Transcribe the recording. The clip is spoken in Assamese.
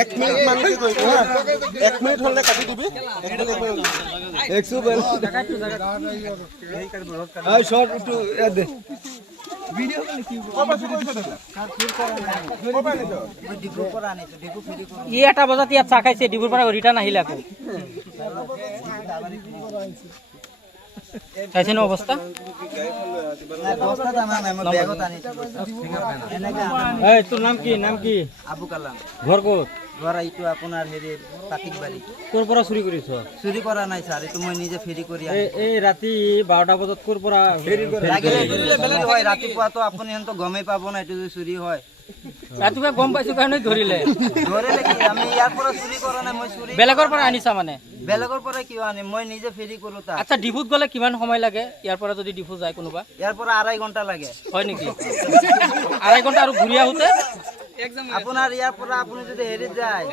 এক মিনিট মানে এক মিনিট হলে কাটি দিবি এটা বজাত ইয়াত চাহ খাইছে ডিব্ৰুৰ পৰা ৰিটাৰ্ণ আহিলে আকৌ খাইছে ন অৱস্থা তোৰ নাম কি আবু কালাম ঘৰ ক'ত ঘৰ এইটো আপোনাৰ হেৰি পাতিকবাৰী ক'ৰ পৰা চুৰি কৰিছ চুৰি কৰা নাই ছাৰ এইটো মই নিজে ফেৰি কৰি এই ৰাতি 12টা বজাত ক'ৰ পৰা হয় ৰাতিপুৱাতো আপুনি সিহঁতক গমেই পাব না এইটো চুৰি হয় ৰাতিপুৱা গম পাইছো কাৰণে ধৰিলে কি আমি ইয়াৰ পৰা চুৰি কৰা নাই মই চুৰি বেলেগৰ পৰা আনিছা মানে বেলেগৰ পৰা কিয় আনিম মই নিজে ফেৰি কৰো তাত আচ্ছা ডিপুত গ'লে কিমান সময় লাগে ইয়াৰ পৰা যদি ডিপু যায় কোনোবা ইয়াৰ পৰা 2.5 ঘণ্টা লাগে হয় নেকি 2.5 ঘণ্টা আৰু ঘূৰি আহোঁতে আপোনাৰ ইয়াৰ পৰা আপুনি যদি হেৰি যায়